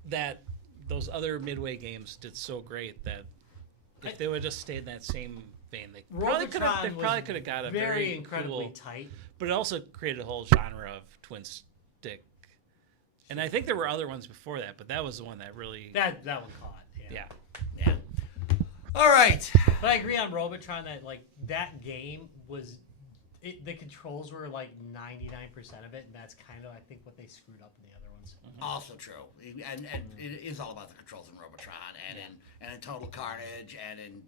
that those other Midway games did so great that if they would have just stayed in that same vein, they probably could have. They Robotron probably was could have got a very very incredibly cool, tight. but it also created a whole genre of twin stick. And I think there were other ones before that, but that was the one that really, That one caught. yeah. Yeah. All right. But I agree on Robotron that like that game was, the controls were like 99% of it, and that's kind of I think what they screwed up in the other ones. Also true, and it is all about the controls in Robotron and in Total Carnage and in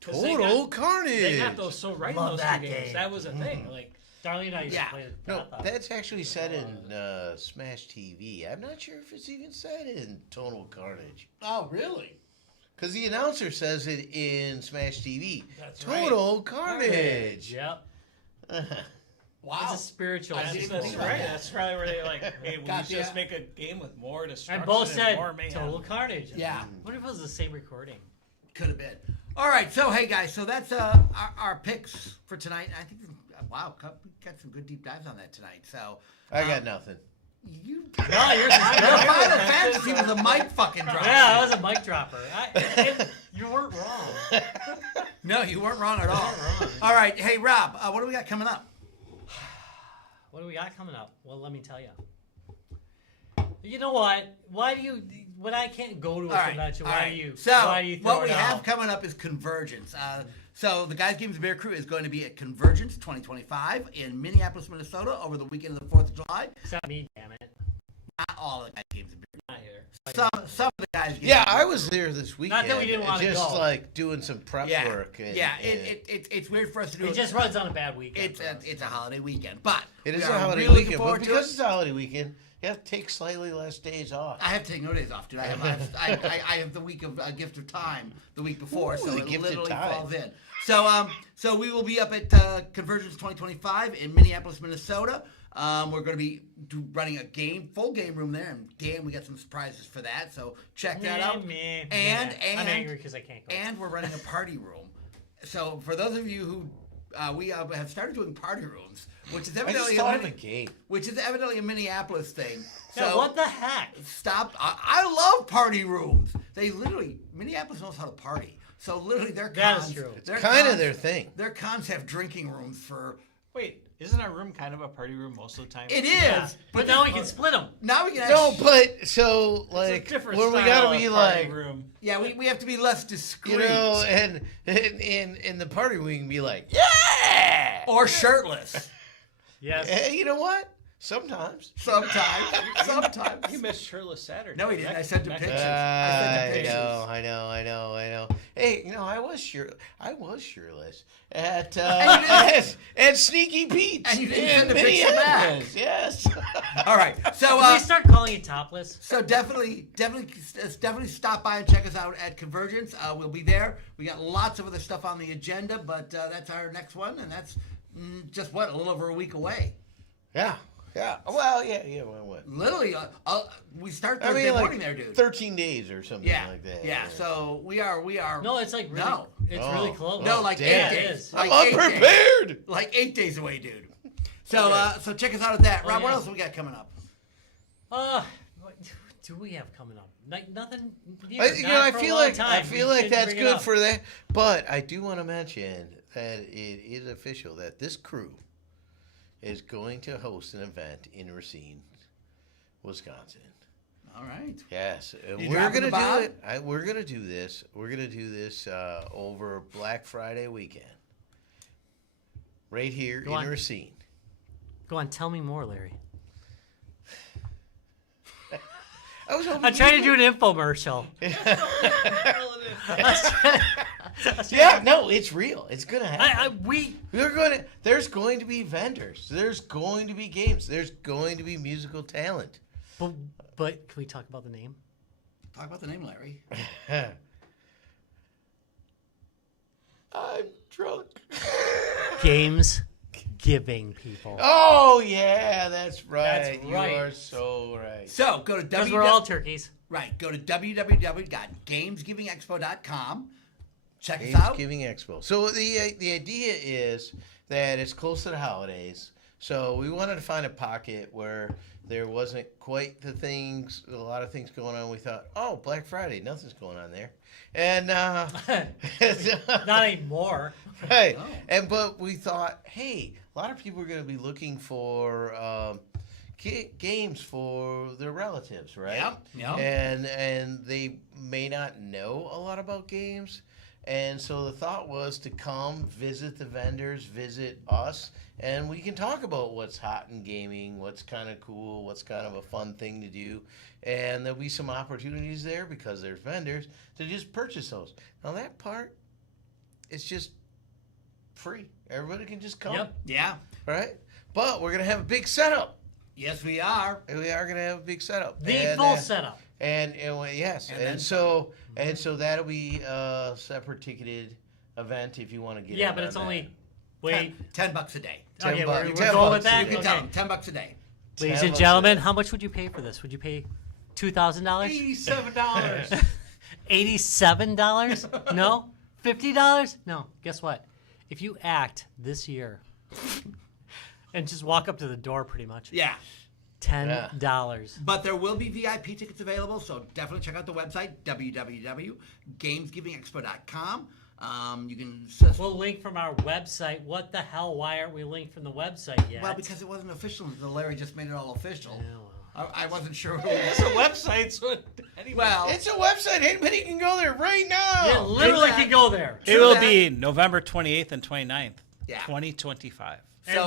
Total Carnage. They got those so right Love in those that two games. game. That was a thing. Like, Darlene and I used Yeah. to play it. No, that's actually said in Smash TV. I'm not sure if it's even said in Total Carnage. Oh, really? Because the announcer says it in Smash TV. That's right. Total Carnage. Yep. Wow. It's a spiritual. I didn't that's know right. that. That's probably where they like, hey, we Gotcha. just make a game with more destruction And both said more mayhem. Total Carnage. Yeah. I wonder if it was the same recording. Could have been. All right, so hey guys, so that's our picks for tonight. I think wow, we got some good deep dives on that tonight. So I got nothing. you No, you're your Final Fantasy was a mic fucking drop. Yeah, that was a mic dropper. You weren't wrong. No, you weren't wrong at all. All right, hey Rob, what do we got coming up? What do we got coming up? Well, let me tell you. You know what? Why do you? When I can't go to a convention, why do you? So why do you throw what we it have out? coming up is Convergence. So the Guys Games Bear Crew is going to be at Convergence 2025 in Minneapolis, Minnesota over the weekend of the 4th of July. Except me, damn it. Not all the guys' games of beer. Not here. Some of the guys. Yeah, I was there this weekend. Not that we didn't wanna just go. like doing some prep Yeah, work. And, yeah. and It's weird for us to do. It just runs on a bad weekend. It's a holiday weekend, but it is we a are holiday really looking weekend. But forward to because it. it's a holiday weekend, you have to take slightly less days off. I have to take no days off, dude. I have the week of gift of time the week before, Ooh, so the it gift of literally time. falls in. So we will be up at Convergence 2025 in Minneapolis, Minnesota. We're going to be running a full game room there, and damn, we got some surprises for that. So check that out. And I'm angry because I can't go. And we're running a party room. So for those of you who we have started doing party rooms, which is I just evidently thought of a game. a Minneapolis thing. Yeah, So what the heck? stop! I love party rooms. They literally Minneapolis knows how to party. So literally their That cons. is true. It's kind of their thing. Their cons have drinking rooms for. Wait, isn't our room kind of a party room most of the time? It is, Yeah. But now we can split them. Now we can. No, Actually, but so It's a like different where we style gotta of be party like, room. yeah, we have to be less discreet. you know, and in the party we can be like, yeah, or shirtless. Yes. Hey, you know what? Sometimes. Sometimes. You missed shirtless Saturday. No, he didn't. I sent him Next- pictures. I know. Hey, you know, I was shirtless at at Sneaky Pete's. And you didn't in send a picture back. Minneapolis. Yes. All right. So Can we start calling it topless? So definitely stop by and check us out at Convergence. We'll be there. We got lots of other stuff on the agenda, but that's our next one, and that's just a little over a week away. Yeah. Well, yeah. Well, what? Literally, we start I Thursday mean, like morning there, dude. 13 days or something Yeah, like that. yeah. So we are. No, it's like really. No. It's Oh. really close. No, like damn. 8 It days. is. Like I'm 8 days. unprepared. Like 8 days away, dude. So so check us out at that. Oh, Rob, what yeah. else we got coming up? What do we have coming up? Like nothing. I feel like that's bring it good up. for that. But I do want to mention that it is official that this crew is going to host an event in Racine, Wisconsin. All right. Yes, You we're dropping gonna the bomb? do it. We're gonna do this. We're gonna do this over Black Friday weekend, right here Go in on. Racine. Go on, tell me more, Larry. I'm trying to do an infomercial. Yeah, no, it's real. It's gonna happen. We There's going to be vendors. There's going to be games. There's going to be musical talent. but can we talk about the name? Talk about the name, Larry. I'm drunk. Games giving people. Oh yeah, that's right. That's right. You are so right. So go to Because we're all turkeys. Go to www.gamesgivingexpo.com. Check us out. Thanksgiving Expo. So the idea is that it's close to the holidays, so we wanted to find a pocket where there wasn't quite a lot of things going on. We thought, oh, Black Friday, nothing's going on there, and Not anymore. right. Oh. But we thought, hey, a lot of people are going to be looking for games for their relatives, right? Yep. And they may not know a lot about games. And so the thought was to come visit the vendors, visit us, and we can talk about what's hot in gaming, what's kind of cool, what's kind of a fun thing to do. And there'll be some opportunities there because there's vendors to just purchase those. Now that part, it's just free. Everybody can just come. Yep. Yeah. Right? But we're going to have a big setup. Yes, we are. We are going to have a big setup. The full setup. And yes, And then so that'll be a separate ticketed event if you want to get. Yeah, in but on it's that. only. Wait. $10 a day. Okay, $10. we're $10 going with a that. You day. can tell Okay. them $10 a day. Ladies $10 and gentlemen, how much would you pay for this? Would you pay $2,000? $87. $87? No? $50? No. Guess what? If you act this year and just walk up to the door pretty much, Yeah. $10. But there will be VIP tickets available, so definitely check out the website, www.gamesgivingexpo.com. You can... We'll link from our website. What the hell? Why aren't we linked from the website yet? Well, because it wasn't official until Larry just made it all official. Yeah, well. I wasn't sure. It's a website, so Well, It's a website. Anybody can go there right now. Yeah, literally that. can go there. it will be November 28th and 29th, Yeah. 2025. And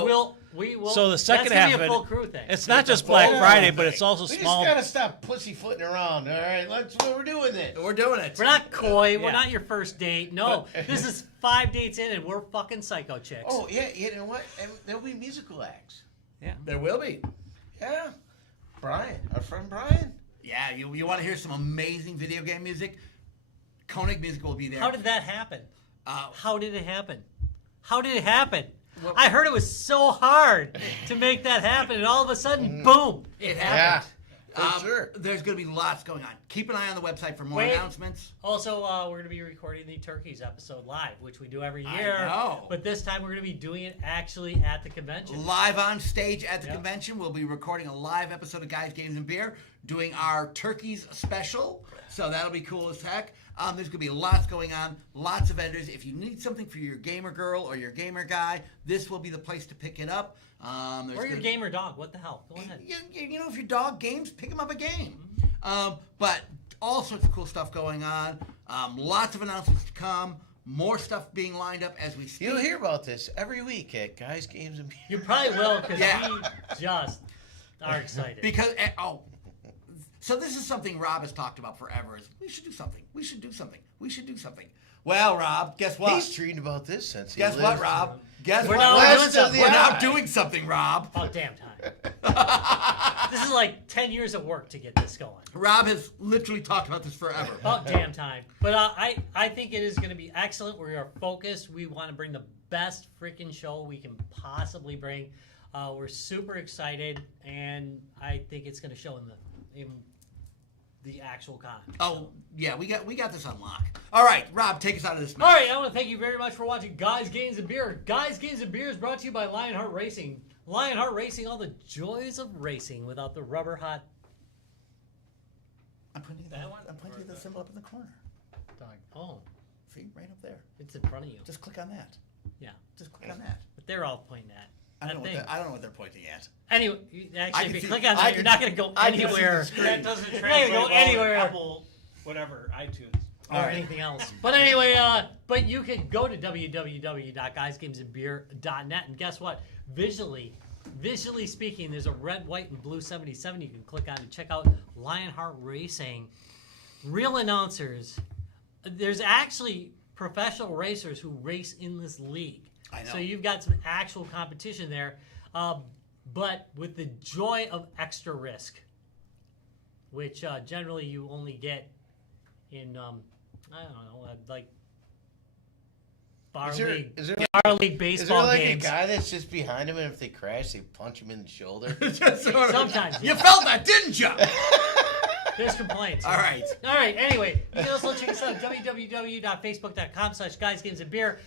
we will. So the second that's gonna half be a of full it, crew thing. it's not just Black Friday, but it's also We small. just gotta stop pussyfooting around. All right, we're doing this. We're doing it. We're not coy. We're Yeah. not your first date. No, this is 5 dates in, and we're fucking psycho chicks. Oh yeah, you know what? And there'll be musical acts. There will be. Yeah, Brian, our friend Brian. Yeah, you want to hear some amazing video game music? Koenig Music will be there. How did that happen? Uh, How did it happen? How did it happen? I heard it was so hard to make that happen, and all of a sudden, boom, it happened. For sure. There's going to be lots going on. Keep an eye on the website for more Wait. announcements. Also, we're going to be recording the Turkeys episode live, which we do every year. I know. But this time, we're going to be doing it actually at the convention. Live on stage at the Yep. convention. We'll be recording a live episode of Guys, Games, and Beer, doing our Turkeys special. So that'll be cool as heck. There's going to be lots going on, lots of vendors. If you need something for your gamer girl or your gamer guy, this will be the place to pick it up. Or your gamer dog. What the hell? Go ahead. You know, if your dog games, pick him up a game. But all sorts of cool stuff going on. Lots of announcements to come. More stuff being lined up as we speak. You'll hear about this every week at Guys, Games, and Beer. You probably will, because Yeah. we just are excited. Because so this is something Rob has talked about forever. Is we should do something. We should do something. We should do something. Well, Rob, guess what? He's treating about this since he Guess what, lived- Rob? Guess We're what? now Rob? doing West of something. the We're now eye. doing something, Rob. About damn time. This is like 10 years of work to get this going. Rob has literally talked about this forever. About damn time. But I think it is going to be excellent. We are focused. We want to bring the best freaking show we can possibly bring. We're super excited, and I think it's going to show in the actual con. Oh yeah, we got this on lock. All right, Rob, take us out of this. All right, I want to thank you very much for watching Guys, Games, and Beer. Guys, Games, and Beer is brought to you by Lionheart Racing. Lionheart Racing, all the joys of racing without the rubber hot I'm putting That one? the symbol up in the corner. dog. Oh, See, right up there. it's in front of you. Just click on that. Yeah, Just click on that. but they're all pointing at I that don't know. thing. I don't know what they're pointing at. Anyway, I actually, can if you see- click on I that, can you're not see- going to go I can see the anywhere. screen. That doesn't There you translate go, well to anywhere. Apple, whatever, iTunes. Or anything else. But anyway, but you can go to www.guysgamesandbeer.net, and guess what? Visually speaking, there's a red, white, and blue 77 you can click on to check out Lionheart Racing. Real announcers. There's actually professional racers who race in this league. I know. So you've got some actual competition there, but with the joy of extra risk, which generally you only get in, I don't know, like bar Is there league like baseball is there like games. a guy that's just behind him, and if they crash, they punch him in the shoulder? Sometimes You yeah. felt that, didn't you? There's complaints. All right. All right. Anyway, you can also check us out at www.facebook.com/guysgamesandbeer.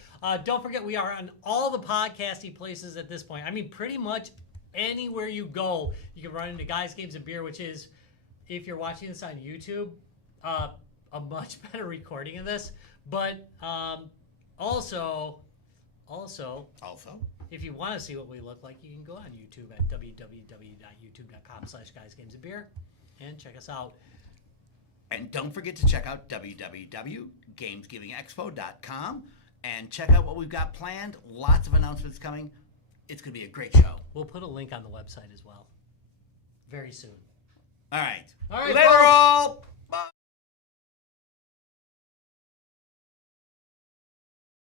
Don't forget, we are on all the podcasty places at this point. I mean, pretty much anywhere you go, you can run into Guys, Games, and Beer, which is, if you're watching this on YouTube, a much better recording of this. But also, if you want to see what we look like, you can go on YouTube at www.youtube.com/guysgamesandbeer and check us out. And don't forget to check out www.gamesgivingexpo.com and check out what we've got planned. Lots of announcements coming. It's going to be a great show. We'll put a link on the website as well very soon. All right. All right, Later, folks. all.